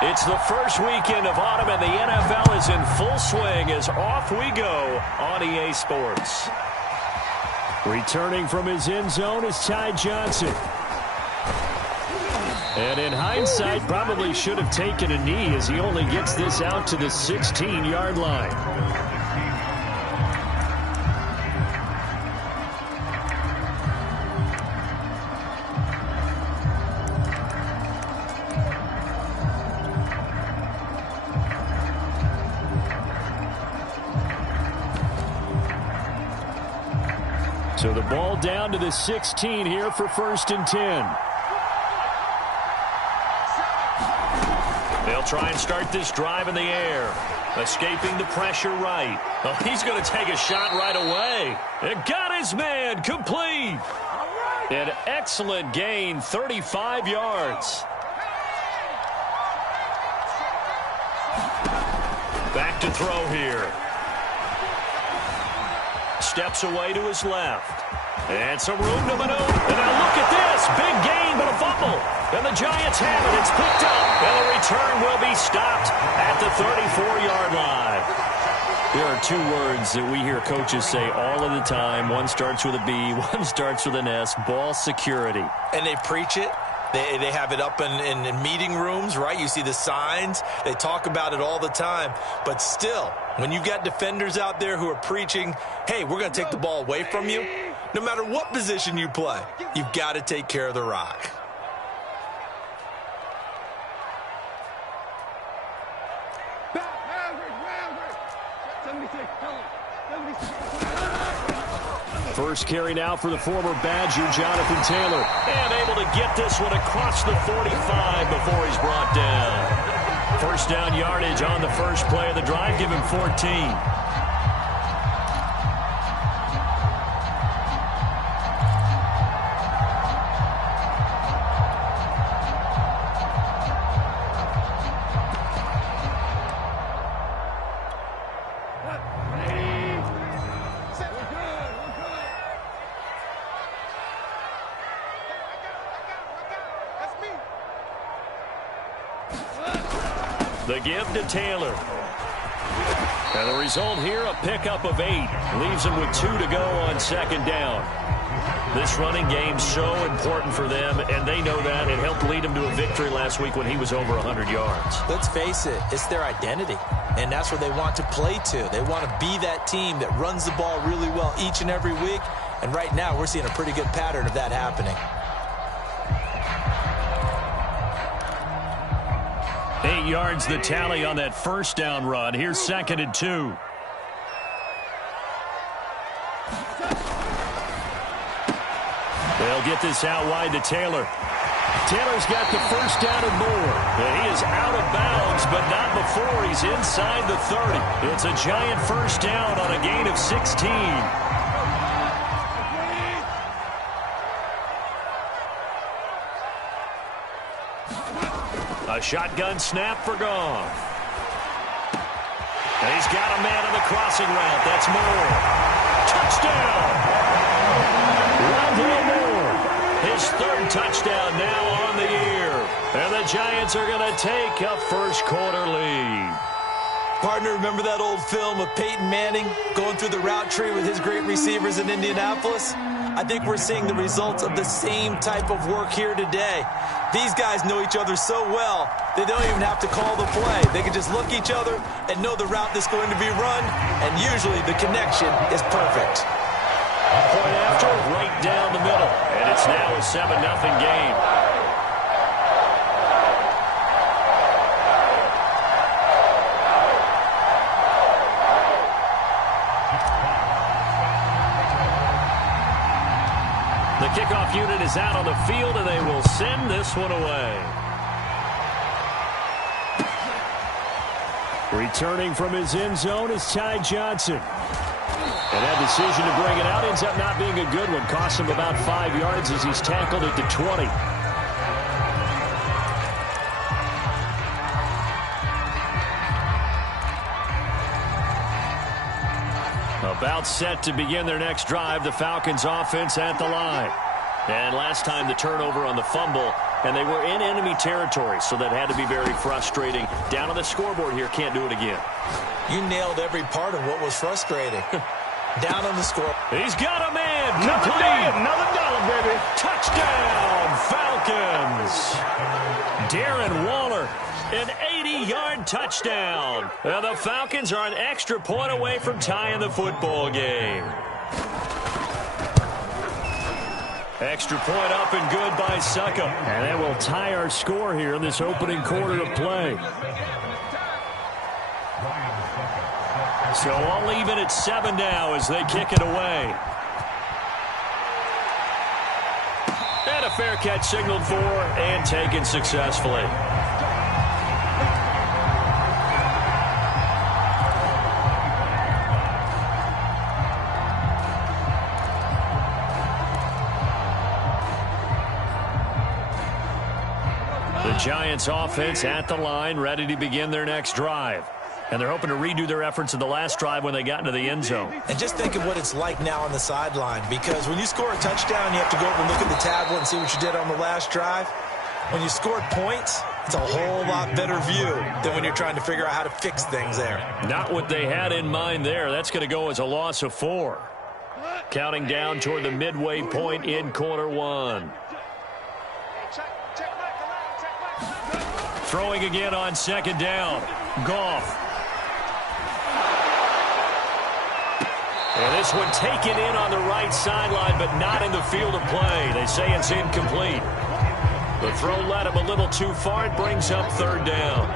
It's the first weekend of autumn, and the NFL is in full swing as off we go on EA Sports. Returning from his end zone is Ty Johnson. And in hindsight, probably should have taken a knee as he only gets this out to the 16-yard line. So the ball down to the 16 here for 1st and 10. They'll try and start this drive in the air. Escaping the pressure right. Oh, he's going to take a shot right away. And got his man complete. An excellent gain, 35 yards. Back to throw here. Steps away to his left. And some room to maneuver. And now look at this. Big gain, but a fumble. And the Giants have it. It's picked up. And the return will be stopped at the 34-yard line. There are two words that we hear coaches say all of the time. One starts with a B, one starts with an S. Ball security. And they preach it. They have it up in meeting rooms, right? You see the signs. They talk about it all the time. But still, when you got defenders out there who are preaching, hey, we're going to take the ball away from you, no matter what position you play, you've got to take care of the rock. First carry now for the former Badger, Jonathan Taylor. And able to get this one across the 45 before he's brought down. First down yardage on the first play of the drive. Give him 14. The give to Taylor. And the result here, a pickup of 8. Leaves him with 2 to go on 2nd down. This running game's so important for them, and they know that. It helped lead them to a victory last week when he was over 100 yards. Let's face it, it's their identity, and that's what they want to play to. They want to be that team that runs the ball really well each and every week, and right now we're seeing a pretty good pattern of that happening. 8 yards the tally on that first down run. Here's 2nd and 2. They'll get this out wide to Taylor. Taylor's got the first down and more. And he is out of bounds, but not before he's inside the 30. It's a giant first down on a gain of 16. A shotgun snap for Goff. And he's got a man on the crossing route. That's Moore. Touchdown! Rondale Moore. His 3rd touchdown now on the year. And the Giants are going to take a first-quarter lead. Partner, remember that old film of Peyton Manning going through the route tree with his great receivers in Indianapolis? I think we're seeing the results of the same type of work here today. These guys know each other so well, they don't even have to call the play. They can just look each other and know the route that's going to be run, and usually the connection is perfect. Point after, right down the middle, and it's now a 7-0 game. The kickoff unit is out on the field, and they will send this one away. Returning from his end zone is Ty Johnson. And that decision to bring it out ends up not being a good one. Costs him about 5 yards as he's tackled at the 20. About set to begin their next drive. The Falcons offense at the line. And last time the turnover on the fumble and they were in enemy territory, so that had to be very frustrating. Down on the scoreboard here, can't do it again. You nailed every part of what was frustrating. Down on the score. He's got a man. Another dollar, baby. Touchdown, Falcons. Darren Waller, an 80-yard touchdown. And the Falcons are an extra point away from tying the football game. Extra point up and good by Suckup. And that will tie our score here in this opening quarter of play. So all even at 7 now as they kick it away. And a fair catch signaled for and taken successfully. The Giants offense at the line, ready to begin their next drive. And they're hoping to redo their efforts in the last drive when they got into the end zone. And just think of what it's like now on the sideline, because when you score a touchdown, you have to go over and look at the tablet and see what you did on the last drive. When you scored points, it's a whole lot better view than when you're trying to figure out how to fix things there. Not what they had in mind there. That's going to go as a loss of 4. Counting down toward the midway point in quarter 1. Throwing again on second down. Goff. And this one taken in on the right sideline, but not in the field of play. They say it's incomplete. The throw led him a little too far. It brings up third down.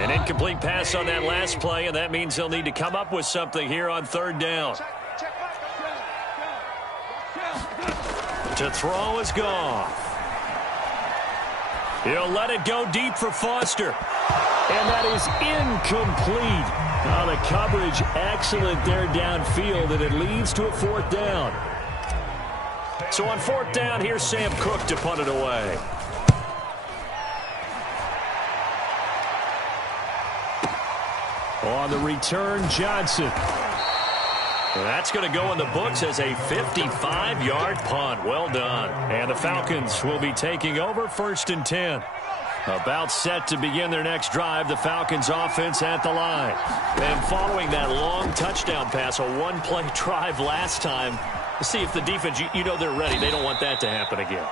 An incomplete pass on that last play, and that means they'll need to come up with something here on third down. To throw is Goff. He'll let it go deep for Foster. And that is incomplete. Now the coverage excellent there downfield, and it leads to a fourth down. So on fourth down, here's Sam Cook to punt it away. On the return, Johnson. That's going to go in the books as a 55-yard punt. Well done. And the Falcons will be taking over first and 10. About set to begin their next drive, the Falcons offense at the line. And following that long touchdown pass, a one-play drive last time, to see if the defense, you know they're ready. They don't want that to happen again.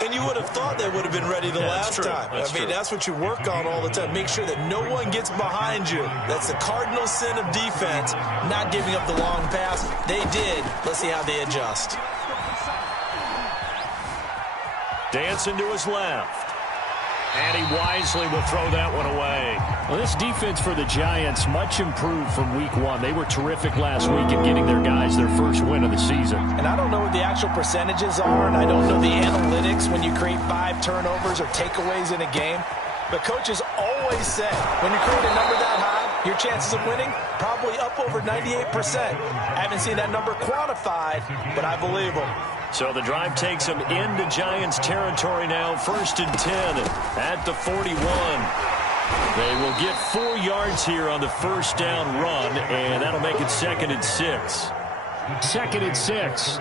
And you would have thought they would have been ready the last time. That's what you work on all the time. Make sure that no one gets behind you. That's the cardinal sin of defense, not giving up the long pass. They did. Let's see how they adjust. Dancing to his left. And he wisely will throw that one away. Well, this defense for the Giants much improved from week 1. They were terrific last week in getting their guys their first win of the season. And I don't know what the actual percentages are, and I don't know the analytics when you create 5 turnovers or takeaways in a game. But coaches always say, when you create a number that high, your chances of winning probably up over 98%. I haven't seen that number quantified, but I believe them. So the drive takes them into Giants territory now, first and 10 at the 41. They will get 4 yards here on the first down run, and that'll make it second and 6. Second and 6.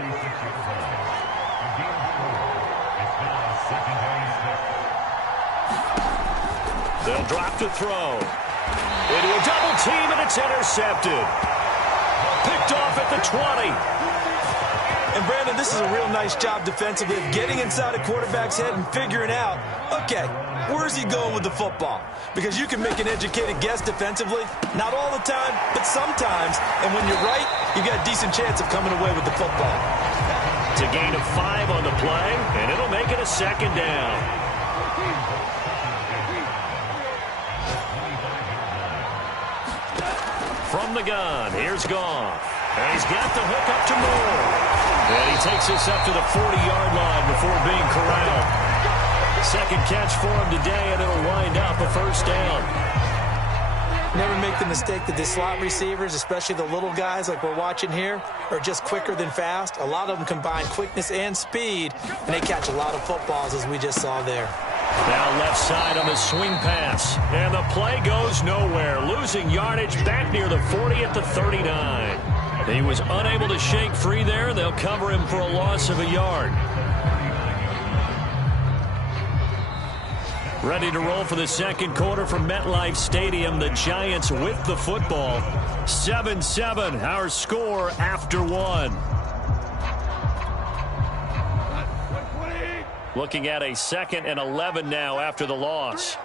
They'll drop to throw. Into a double team, and it's intercepted. Picked off at the 20. And, Brandon, this is a real nice job defensively of getting inside a quarterback's head and figuring out, okay, where's he going with the football? Because you can make an educated guess defensively, not all the time, but sometimes. And when you're right, you've got a decent chance of coming away with the football. It's a gain of 5 on the play, and it'll make it a second down. From the gun, here's Goff. And he's got the hook up to Moore. And he takes us up to the 40-yard line before being corralled. Second catch for him today, and it'll wind up a first down. Never make the mistake that the slot receivers, especially the little guys like we're watching here, are just quicker than fast. A lot of them combine quickness and speed, and they catch a lot of footballs, as we just saw there. Now left side on the swing pass. And the play goes nowhere. Losing yardage back near the 40 at the 39. He was unable to shake free there. They'll cover him for a loss of a yard. Ready to roll for the second quarter from MetLife Stadium. The Giants with the football. 7-7, our score after one. Looking at a 2nd and 11 now after the loss.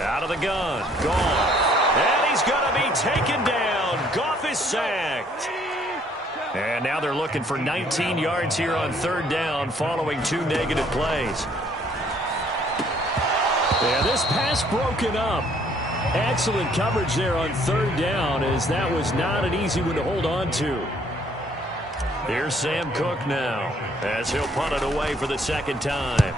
Out of the gun. Goff. And he's going to be taken down. Goff is sacked. And now they're looking for 19 yards here on 3rd down following 2 negative plays. Yeah, this pass broken up. Excellent coverage there on 3rd down, as that was not an easy one to hold on to. Here's Sam Cook now as he'll punt it away for the 2nd time.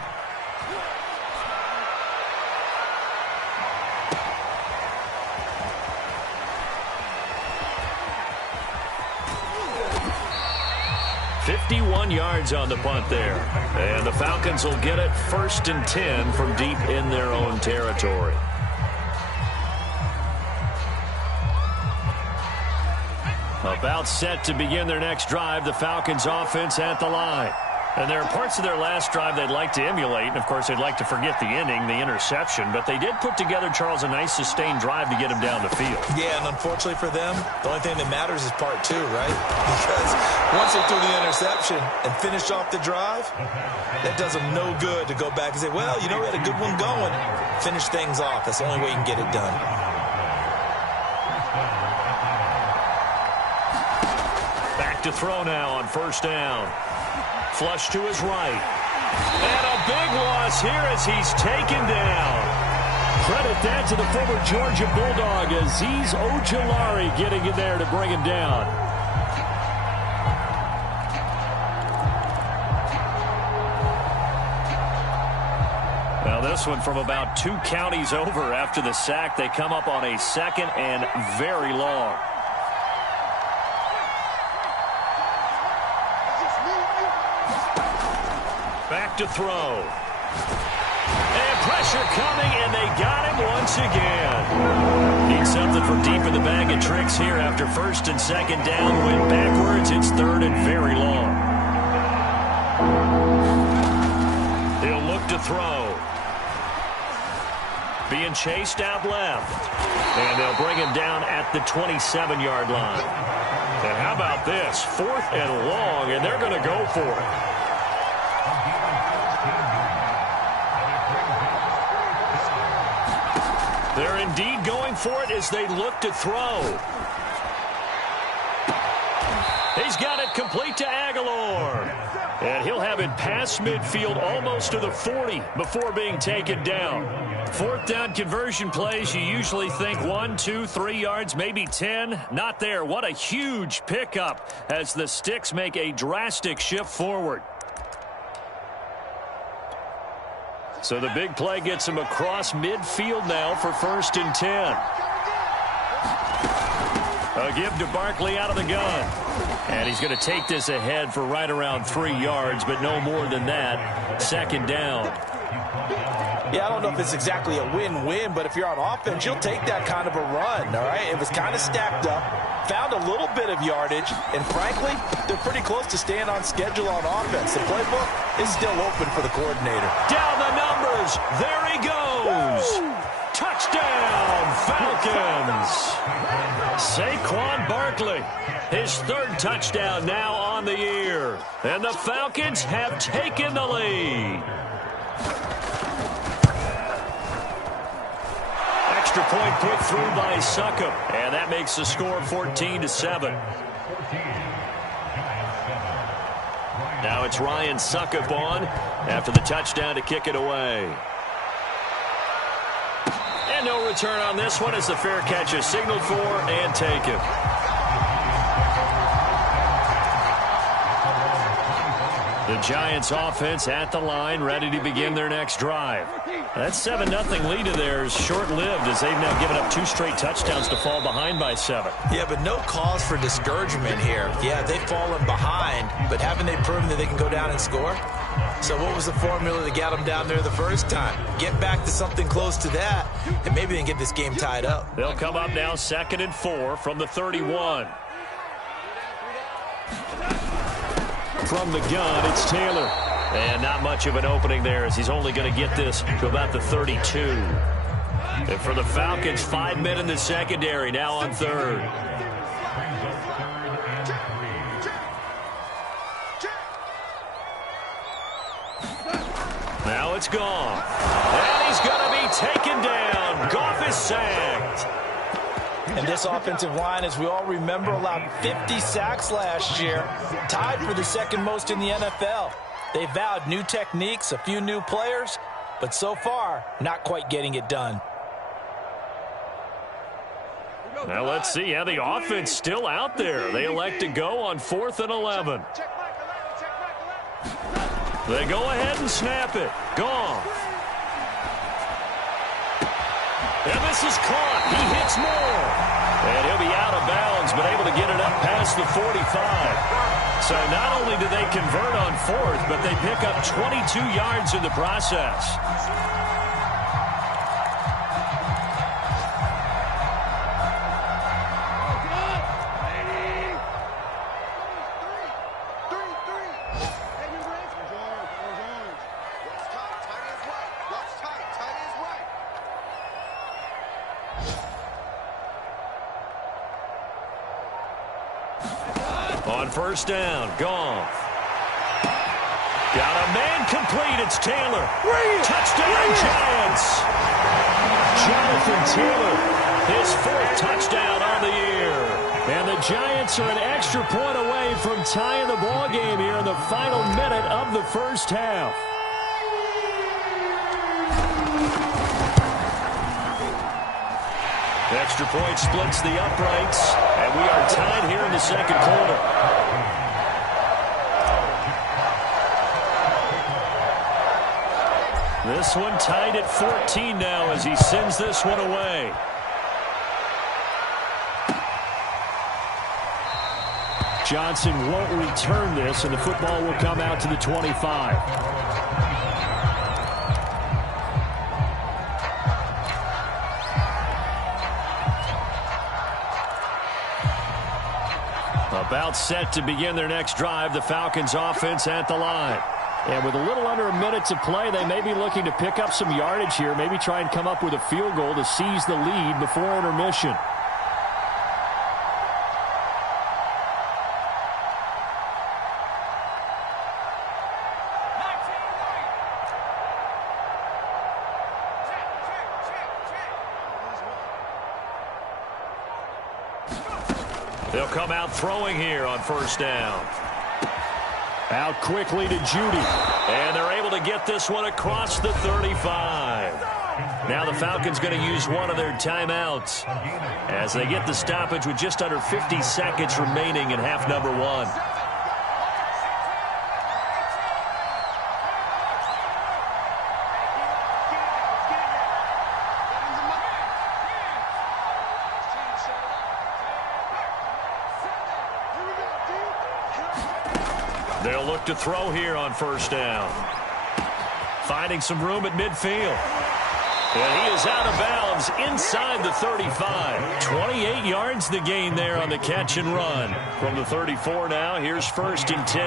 .51 yards on the punt there. And the Falcons will get it 1st and 10 from deep in their own territory. About set to begin their next drive, the Falcons offense at the line. And there are parts of their last drive they'd like to emulate. And, of course, they'd like to forget the ending, the interception. But they did put together, Charles, a nice sustained drive to get him down the field. Yeah, and unfortunately for them, the only thing that matters is part 2, right? Because once they threw the interception and finished off the drive, that does them no good to go back and say, well, you know, we had a good one going. Finish things off. That's the only way you can get it done. Back to throw now on 1st down. Flush to his right. And a big loss here as he's taken down. Credit that to the former Georgia Bulldog, Azeez Ojulari getting in there to bring him down. Now this one from about 2 counties over after the sack. They come up on a 2nd and very long. Back to throw. And pressure coming, and they got him once again. Need something from deep in the bag of tricks here after 1st and 2nd down. Went backwards. It's 3rd and very long. He'll look to throw. Being chased out left. And they'll bring him down at the 27-yard line. And how about this? 4th and long, and they're going to go for it. They're indeed going for it as they look to throw. He's got it complete to Aguilar. And he'll have it past midfield almost to the 40 before being taken down. 4th down conversion plays, you usually think 1, 2, 3 yards, maybe 10. Not there. What a huge pickup as the Sticks make a drastic shift forward. So the big play gets him across midfield now for 1st and 10. A give to Barkley out of the gun. And he's going to take this ahead for right around 3 yards, but no more than that. 2nd down. Yeah, I don't know if it's exactly a win-win, but if you're on offense, you'll take that kind of a run, all right? It was kind of stacked up, found a little bit of yardage, and frankly, they're pretty close to staying on schedule on offense. The playbook is still open for the coordinator. Down the numbers. There he goes. Touchdown, Falcons. Saquon Barkley, his 3rd touchdown now on the year. And the Falcons have taken the lead. Extra point put through by Succop, and that makes the score 14-7. Now it's Ryan Succop on after the touchdown to kick it away. And no return on this one as the fair catch is signaled for and taken. The Giants offense at the line, ready to begin their next drive. That 7-0 lead of theirs short-lived as they've now given up 2 straight touchdowns to fall behind by 7. Yeah, but no cause for discouragement here. Yeah, they've fallen behind, but haven't they proven that they can go down and score? So what was the formula to get them down there the first time? Get back to something close to that, and maybe they can get this game tied up. They'll come up now 2nd and 4 from the 31. From the gun, it's Taylor. And not much of an opening there as he's only going to get this to about the 32. And for the Falcons, 5 men in the secondary, now on 3rd. Now it's gone. And he's going to be taken down. Goff is sacked. And this offensive line, as we all remember, allowed 50 sacks last year, tied for the 2nd most in the NFL. They vowed new techniques, a few new players, but so far, not quite getting it done. Now let's see how the offense still out there. They elect to go on 4th and 11. They go ahead and snap it. Gone. And this is caught. He hits more. And he'll be out of bounds, but able to get it up past the 45. So not only do they convert on 4th, but they pick up 22 yards in the process. On 1st down, Goff. Got a man complete. It's Taylor. Touchdown, Giants. Jonathan Taylor, his 4th touchdown on the year. And the Giants are an extra point away from tying the ball game here in the final minute of the 1st half. Extra point splits the uprights, and we are tied here in the 2nd quarter. This one tied at 14 now as he sends this one away. Johnson won't return this, and the football will come out to the 25. About set to begin their next drive, the Falcons offense at the line. And with a little under a minute to play, they may be looking to pick up some yardage here, maybe try and come up with a field goal to seize the lead before intermission. They'll come out throwing here on 1st down. Out quickly to Judy. And they're able to get this one across the 35. Now the Falcons going to use one of their timeouts as they get the stoppage with just under 50 seconds remaining in half number 1. They'll look to throw here on 1st down. Finding some room at midfield. And he is out of bounds inside the 35. 28 yards the gain there on the catch and run. From the 34 now, here's 1st and 10.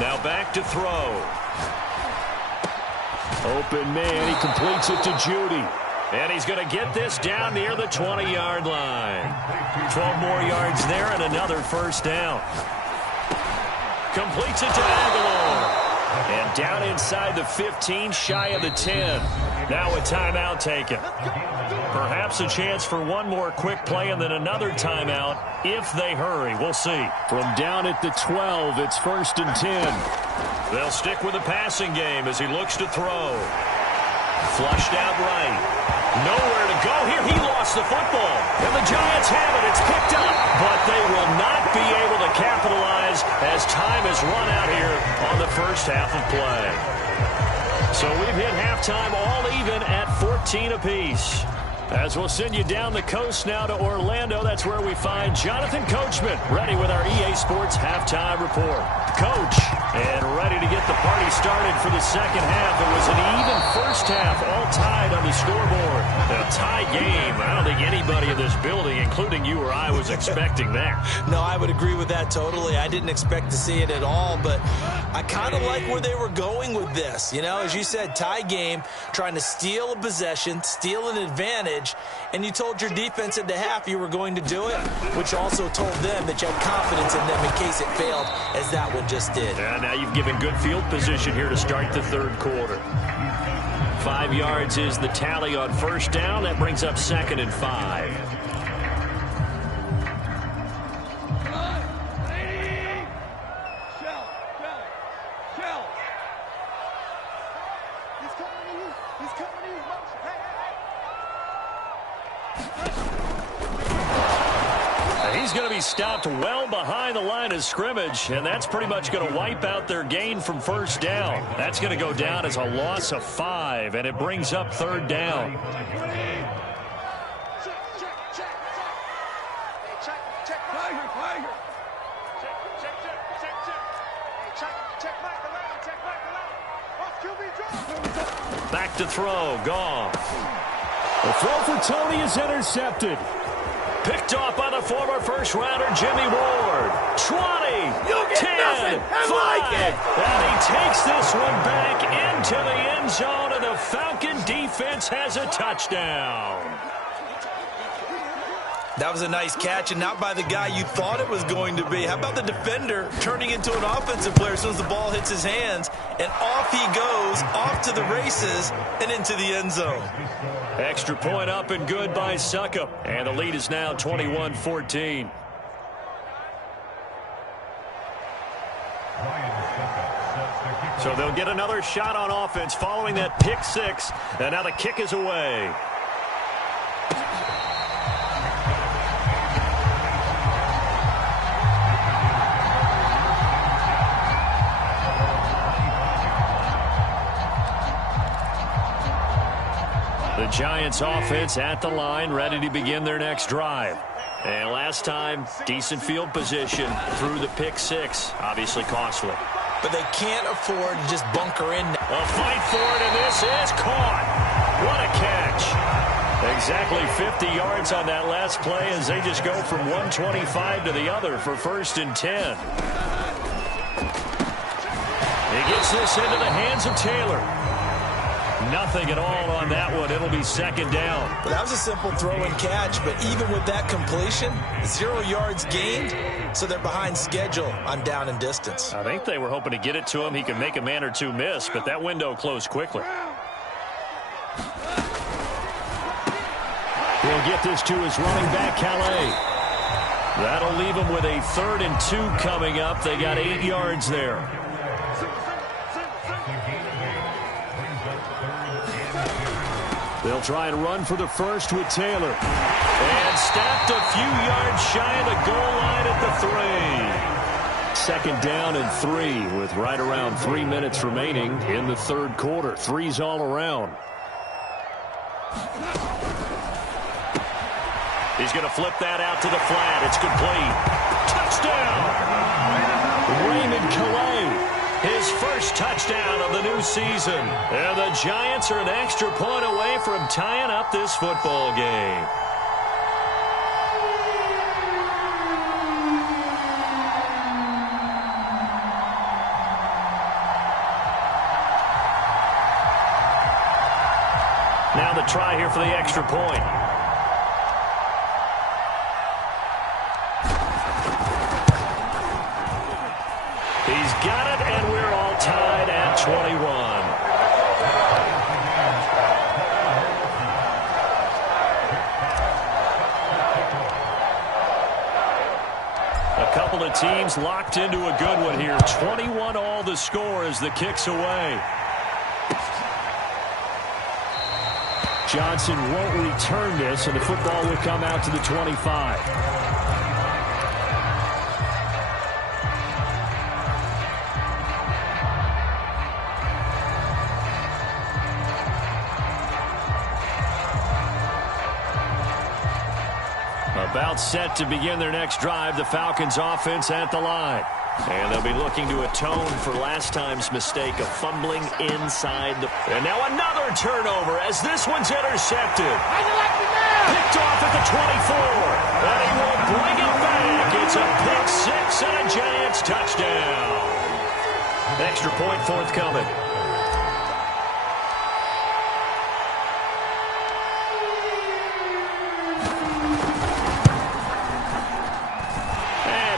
Now back to throw. Open man, he completes it to Judy. And he's going to get this down near the 20-yard line. 12 more yards there and another 1st down. Completes it to Aguilar. And down inside the 15, shy of the 10. Now a timeout taken. Perhaps a chance for one more quick play and then another timeout if they hurry. We'll see. From down at the 12, it's 1st and 10. They'll stick with the passing game as he looks to throw. Flushed out right. Nowhere to go here. He lost the football. And the Giants have it. It's picked up. But they will not be able to capitalize has run out here on the first half of play. So we've hit halftime all even at 14 apiece. As we'll send you down the coast now to Orlando, that's where we find Jonathan Coachman ready with our EA Sports halftime report. Coach, and ready to get the party started for the second half. It was an even first half, all tied on the scoreboard. A tie game. I don't think anybody in this building, including you or I, was expecting that. No, I would agree with that totally. I didn't expect to see it at all, but I kind of like where they were going with this. You know, as you said, tie game, trying to steal a possession, steal an advantage, and you told your defense at the half you were going to do it, which also told them that you had confidence in them in case it failed, as that one just did. And now you've given good field position here to start the third quarter. 5 yards is the tally on first down. That brings up 2nd and 5. He's going to be stopped well behind the line of scrimmage, and that's pretty much going to wipe out their gain from first down. That's going to go down as a loss of 5, and it brings up 3rd down. Back to throw, Goff. The throw for Tony is intercepted. Picked off by the former first-rounder Jimmy Ward. 20, 10, 5, and he takes this one back into the end zone, and the Falcon defense has a touchdown. That was a nice catch, and not by the guy you thought it was going to be. How about the defender turning into an offensive player as soon as the ball hits his hands, and off he goes, off to the races, and into the end zone. Extra point up and good by Suckup, and the lead is now 21-14. So they'll get another shot on offense following that pick six, and now the kick is away. The Giants offense at the line, ready to begin their next drive. And last time, decent field position through the pick six. Obviously costly. But they can't afford to just bunker in. A fight for it, and this is caught. What a catch. Exactly 50 yards on that last play as they just go from 125 to the other for 1st and 10. He gets this into the hands of Taylor. Nothing at all on that one. It'll be 2nd down. Well, that was a simple throw and catch, but even with that completion, 0 yards gained, so they're behind schedule on down and distance. I think they were hoping to get it to him. He could make a man or two miss, but that window closed quickly. He'll get this to his running back, Calais. That'll leave him with a 3rd and 2 coming up. They got 8 yards there. They'll try and run for the first with Taylor. And stopped a few yards shy of the goal line at the 3. 2nd down and 3 with right around 3 minutes remaining in the third quarter. 3's all around. He's going to flip that out to the flat. It's complete. Touchdown! Raymond Calais. His first touchdown of the new season. And the Giants are an extra point away from tying up this football game. Now the try here for the extra point. He's got it, and we're all tied at 21. A couple of teams locked into a good one here. 21 all the score as the kick's away. Johnson won't return this, and the football will come out to the 25. About set to begin their next drive, the Falcons offense at the line. And they'll be looking to atone for last time's mistake of fumbling inside the... And now another turnover as this one's intercepted. Picked off at the 24. And he will bring it back. It's a pick six and a Giants touchdown. Extra point forthcoming.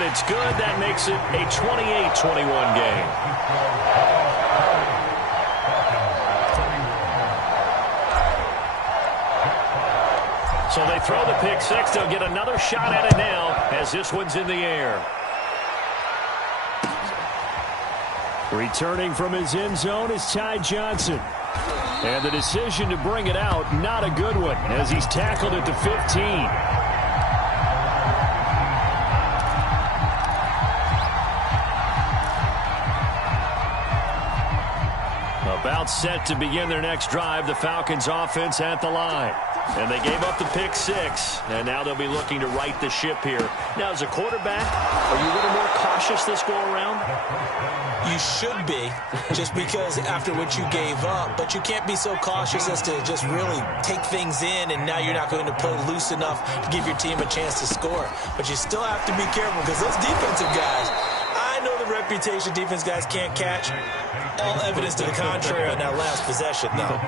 It's good. That makes it a 28-21 game. So they throw the pick six. They'll get another shot at it now as this one's in the air. Returning from his end zone is Ty Johnson. And the decision to bring it out, not a good one, as he's tackled at the 15. About set to begin their next drive, the Falcons offense at the line. And they gave up the pick six, and now they'll be looking to right the ship here. Now, as a quarterback, are you a little more cautious this go-around? You should be, just because after what you gave up, but you can't be so cautious as to just really take things in, and now you're not going to play loose enough to give your team a chance to score. But you still have to be careful because those defensive guys, I know the reputation defense guys can't catch. All evidence to the contrary on that last possession, though.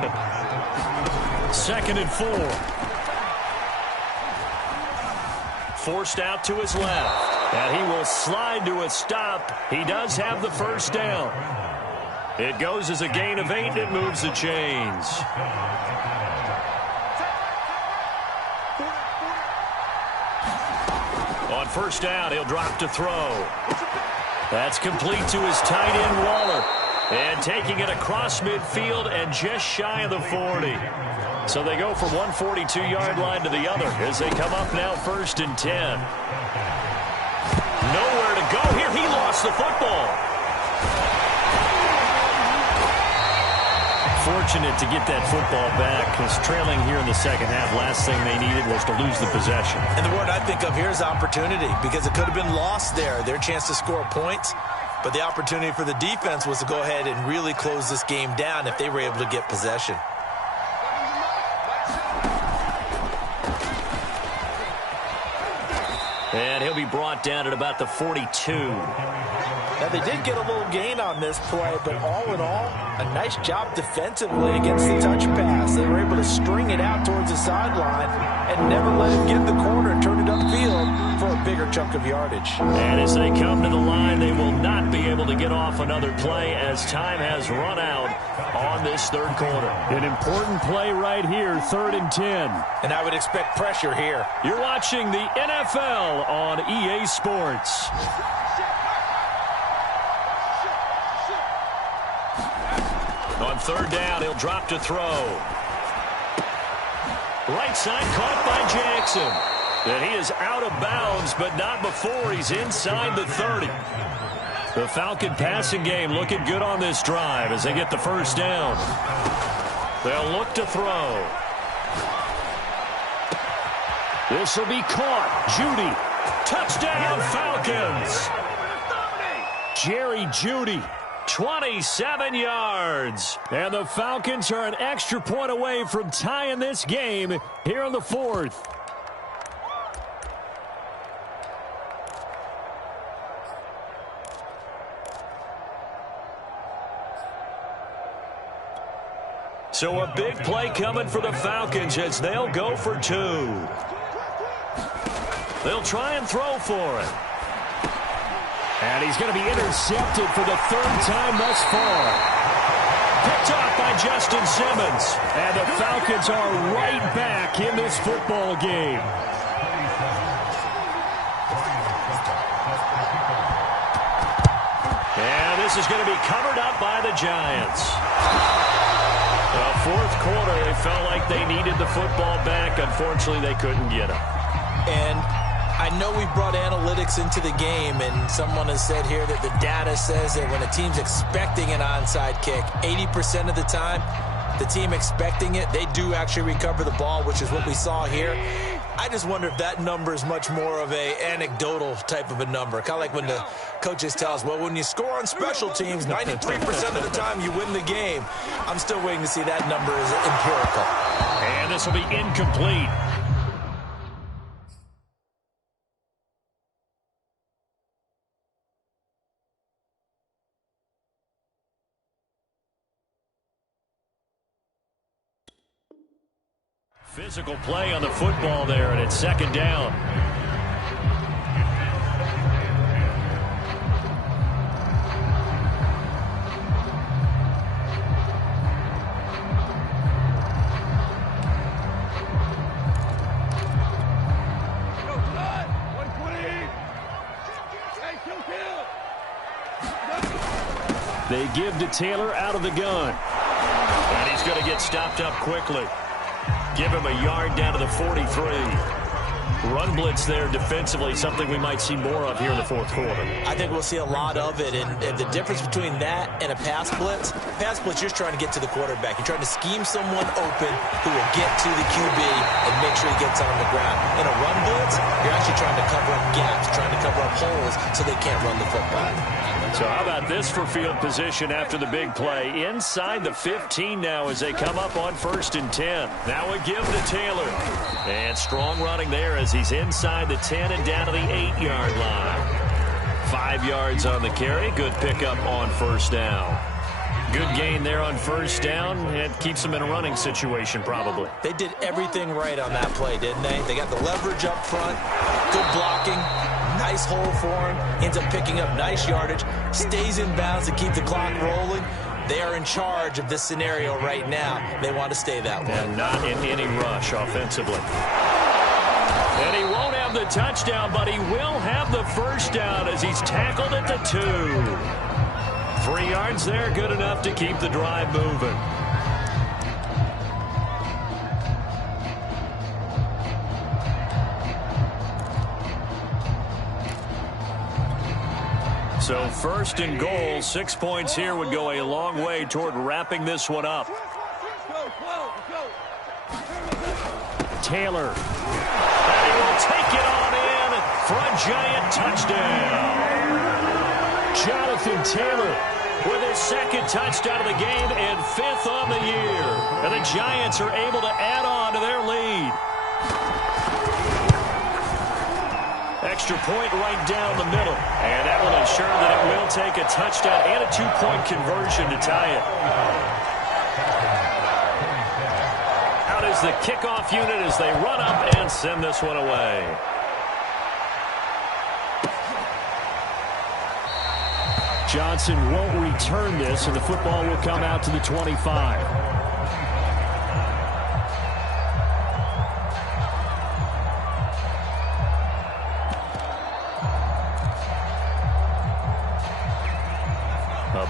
2nd and 4. Forced out to his left. And he will slide to a stop. He does have the first down. It goes as a gain of 8, and it moves the chains. On first down, he'll drop to throw. That's complete to his tight end, Waller. And taking it across midfield and just shy of the 40. So they go from one 42-yard line to the other as they come up now 1st and 10. Nowhere to go here. He lost the football. Fortunate to get that football back because trailing here in the second half, last thing they needed was to lose the possession. And the word I think of here is opportunity because it could have been lost there. Their chance to score points. But the opportunity for the defense was to go ahead and really close this game down if they were able to get possession. And he'll be brought down at about the 42. Now, they did get a little gain on this play, but all in all, a nice job defensively against the touch pass. They were able to string it out towards the sideline and never let him get the corner and turn it upfield for a bigger chunk of yardage. And as they come to the line, they will not be able to get off another play as time has run out on this third quarter. An important play right here, 3rd and 10. And I would expect pressure here. You're watching the NFL on EA Sports. On 3rd down, he'll drop to throw. Right side caught by Jackson. And he is out of bounds, but not before he's inside the 30. The Falcon passing game looking good on this drive as they get the first down. They'll look to throw. This will be caught. Judy. Touchdown, Falcons. Jerry Judy. 27 yards. And the Falcons are an extra point away from tying this game here in the 4th. So a big play coming for the Falcons as they'll go for 2. They'll try and throw for it. And he's going to be intercepted for the 3rd time thus far. Picked off by Justin Simmons. And the Falcons are right back in this football game. And this is going to be covered up by the Giants. The 4th quarter, they felt like they needed the football back. Unfortunately, they couldn't get it. And I know we brought analytics into the game, and someone has said here that the data says that when a team's expecting an onside kick, 80% of the time, the team expecting it, they do actually recover the ball, which is what we saw here. I just wonder if that number is much more of a anecdotal type of a number. Kind of like when the coaches tell us, well, when you score on special teams, 93% of the time you win the game. I'm still waiting to see that number is empirical. And this will be incomplete. Physical play on the football there, and it's second down. They give to Taylor out of the gun. And he's going to get stopped up quickly. Give him a yard down to the 43. Run blitz there defensively, something we might see more of here in the fourth quarter. I think we'll see a lot of it, and the difference between that and a pass blitz, you're just trying to get to the quarterback. You're trying to scheme someone open who will get to the QB and make sure he gets on the ground. In a run blitz, you're actually trying to cover up gaps, trying to cover up holes so they can't run the football. So how about this for field position after the big play? Inside the 15 now as they come up on 1st and 10. Now a give to Taylor. And strong running there as he's inside the 10 and down to the 8-yard line. 5 yards on the carry. Good pickup on 1st down. Good gain there on 1st down. It keeps them in a running situation probably. They did everything right on that play, didn't they? They got the leverage up front, good blocking, nice hole for him, ends up picking up nice yardage, stays in bounds to keep the clock rolling. They are in charge of this scenario right now. They want to stay that way. And not in any rush offensively. And he won't have the touchdown, but he will have the 1st down as he's tackled at the 2. 3 yards there, good enough to keep the drive moving. So 1st and goal, 6 points here would go a long way toward wrapping this one up. Taylor. And he will take it on in for a Giant touchdown. Jonathan Taylor with his 2nd touchdown of the game and 5th on the year. And the Giants are able to add on to their lead. Extra point right down the middle. And that will ensure that it will take a touchdown and a 2-point conversion to tie it. Out is the kickoff unit as they run up and send this one away. Johnson won't return this, and the football will come out to the 25.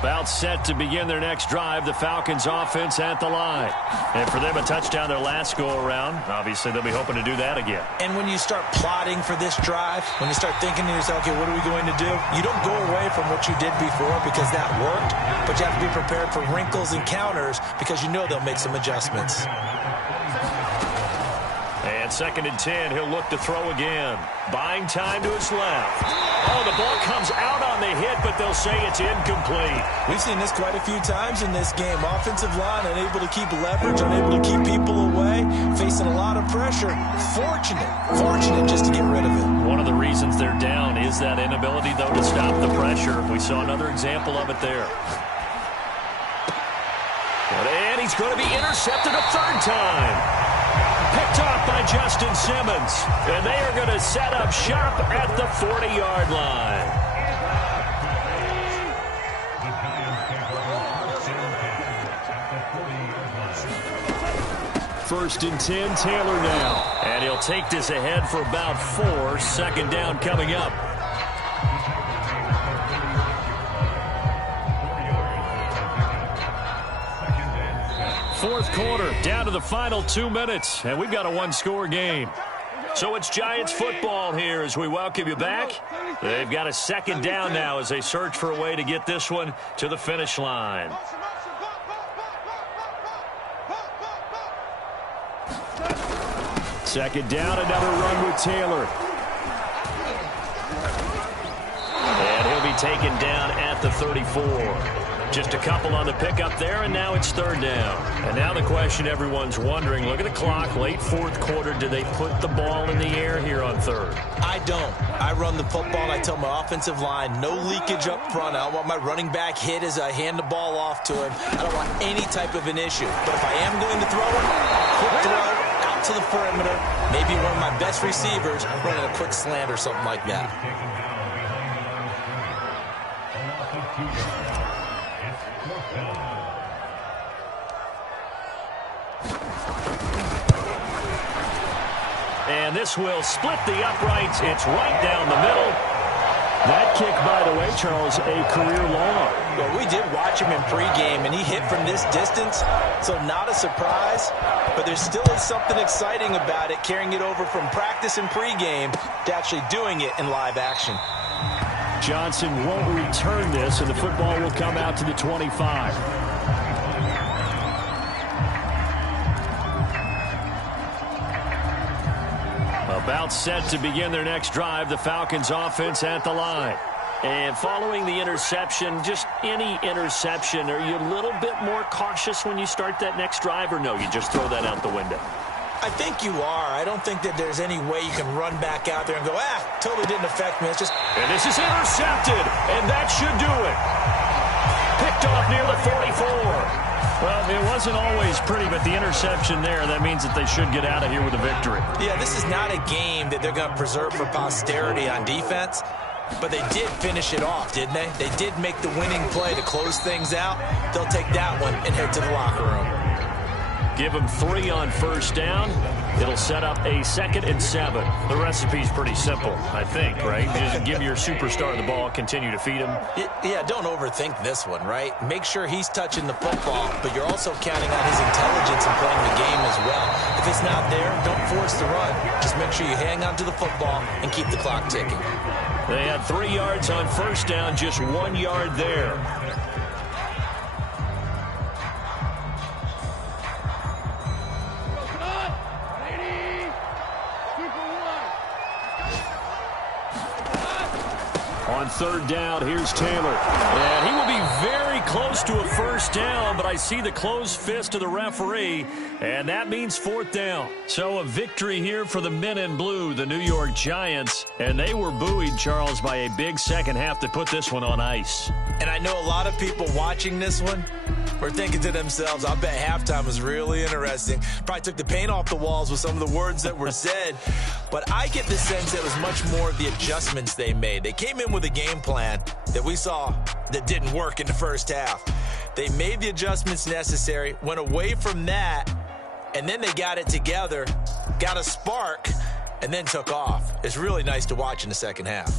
About set to begin their next drive, the Falcons offense at the line. And for them, a touchdown their last go-around. Obviously, they'll be hoping to do that again. And when you start plotting for this drive, when you start thinking to yourself, okay, what are we going to do? You don't go away from what you did before because that worked, but you have to be prepared for wrinkles and counters because you know they'll make some adjustments. And 2nd and 10, he'll look to throw again. Buying time to his left. Oh, the ball comes out on the hit, but they'll say it's incomplete. We've seen this quite a few times in this game. Offensive line unable to keep leverage, unable to keep people away, facing a lot of pressure. Fortunate just to get rid of it. One of the reasons they're down is that inability, though, to stop the pressure. We saw another example of it there. And he's going to be intercepted a 3rd time. Picked off by Justin Simmons. And they are going to set up shop at the 40-yard line. First and 10, Taylor now. And he'll take this ahead for about 4. 2nd down coming up. Fourth quarter, down to the final 2 minutes, and we've got a 1-score game. So it's Giants football here as we welcome you back. They've got a 2nd down now as they search for a way to get this one to the finish line. Second down, another run with Taylor. And he'll be taken down at the 34. Just a couple on the pickup there, and now it's third down. And now the question everyone's wondering, look at the clock, late fourth quarter, do they put the ball in the air here on third? I don't. I run the football, and I tell my offensive line, no leakage up front. I don't want my running back hit as I hand the ball off to him. I don't want any type of an issue. But if I am going to throw it, quick throw, out to the perimeter, maybe one of my best receivers running a quick slant or something like that. And this will split the uprights. It's right down the middle. That kick, by the way, Charles, a career long. Well, we did watch him in pregame, and he hit from this distance, so not a surprise. But there still is something exciting about it, carrying it over from practice and pregame to actually doing it in live action. Johnson won't return this, and the football will come out to the 25. About set to begin their next drive, the Falcons offense at the line. And following the interception, just any interception, are you a little bit more cautious when you start that next drive, or no, you just throw that out the window? I think you are. I don't think that there's any way you can run back out there and go, totally didn't affect me. It's just... And this is intercepted, and that should do it. Picked off near the 44. Well, it wasn't always pretty, but the interception there, that means that they should get out of here with a victory. Yeah, this is not a game that they're going to preserve for posterity on defense, but they did finish it off, didn't they? They did make the winning play to close things out. They'll take that one and head to the locker room. Give them 3 on first down. It'll set up a 2nd and 7. The recipe's pretty simple, I think, right? Just give your superstar the ball, continue to feed him. Yeah, don't overthink this one, right? Make sure he's touching the football, but you're also counting on his intelligence and playing the game as well. If it's not there, don't force the run. Just make sure you hang on to the football and keep the clock ticking. They had 3 yards on first down, just 1 yard there. On third down, here's Taylor. And he will be very close to a first down, but I see the closed fist of the referee, and that means 4th down. So a victory here for the men in blue, the New York Giants, and they were buoyed, Charles, by a big second half that put this one on ice. And I know a lot of people watching this one were thinking to themselves, I bet halftime was really interesting. Probably took the paint off the walls with some of the words that were said. But I get the sense it was much more of the adjustments they made. They came in with a game plan that we saw that didn't work in the first half. They made the adjustments necessary, went away from that, and then they got it together, got a spark, and then took off. It's really nice to watch in the second half.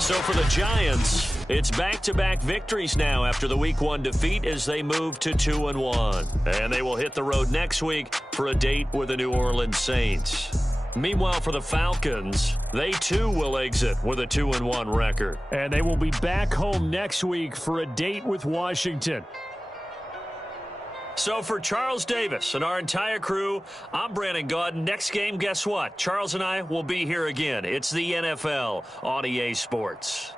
So for the Giants, it's back-to-back victories now after the Week 1 defeat as they move to 2-1. And they will hit the road next week for a date with the New Orleans Saints. Meanwhile, for the Falcons, they too will exit with a 2-1 record. And they will be back home next week for a date with Washington. So for Charles Davis and our entire crew, I'm Brandon Gaudin. Next game, guess what? Charles and I will be here again. It's the NFL on EA Sports.